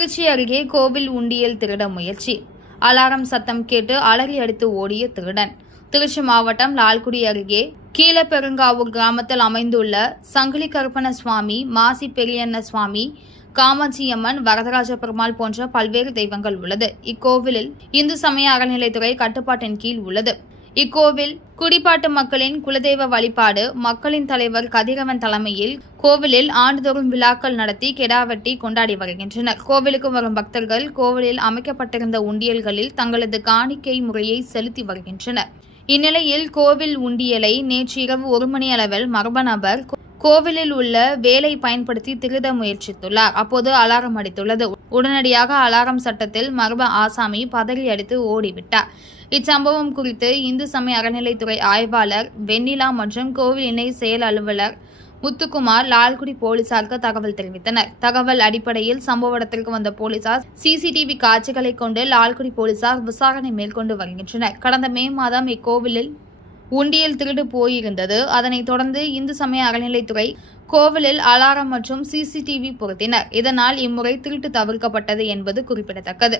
திருச்சி அருகே கோவில் உண்டியல் திருட முயற்சி. அலாரம் சத்தம் கேட்டு அலறி அடித்து ஓடிய திருடன். திருச்சி மாவட்டம் லால்குடி அருகே கீழப்பெருங்காவூர் கிராமத்தில் அமைந்துள்ள சங்கிலி கருப்பண சுவாமி மாசி பெரியண்ண சுவாமி காமாட்சியம்மன் வரதராஜ பெருமாள் போன்ற பல்வேறு தெய்வங்கள் உள்ளது. இக்கோவிலில் இந்து சமய அறநிலைத்துறை கட்டுப்பாட்டின் கீழ் உள்ளது. இக்கோவில் குடிப்பாட்டு மக்களின் குலதெய்வ வழிபாடு மக்களின் தலைவர் கதிரவன் தலைமையில் கோவிலில் ஆண்டுதோறும் விழாக்கள் நடத்தி கெடாவட்டி கொண்டாடி வருகின்றனர். கோவிலுக்கு வரும் பக்தர்கள் கோவிலில் அமைக்கப்பட்டிருந்த உண்டியல்களில் தங்களது காணிக்கை முறையை செலுத்தி வருகின்றனர். இந்நிலையில் கோவில் உண்டியலை நேற்று இரவு ஒரு மணி அளவில் மர்ம நபர் கோவிலில் உள்ள வேலை பயன்படுத்தி திருட முயற்சித்துள்ளார். அப்போது அலாரம் அடித்துள்ளது. உடனடியாக அலாரம் சட்டத்தில் மர்ம ஆசாமி பதறி அடித்து ஓடிவிட்டார். இச்சம்பவம் குறித்து இந்து சமய அறநிலைத்துறை ஆய்வாளர் வெண்ணிலா மற்றும் கோவில் இணை செயல் அலுவலர் முத்துக்குமார் லால்குடி போலீசாருக்கு தகவல் தெரிவித்தனர். தகவல் அடிப்படையில் சம்பவ இடத்திற்கு வந்த போலீசார் சிசிடிவி காட்சிகளை கொண்டு லால்குடி போலீசார் விசாரணை மேற்கொண்டு வருகின்றனர். கடந்த மே மாதம் இக்கோவிலில் உண்டியல் திருடு போயிருந்தது. அதனைத் தொடர்ந்து இந்து சமய அறநிலைத்துறை கோவிலில் அலாரம் மற்றும் சிசிடிவி பொருத்தினர். இதனால் இம்முறை திருட்டு தவிர்க்கப்பட்டது என்பது குறிப்பிடத்தக்கது.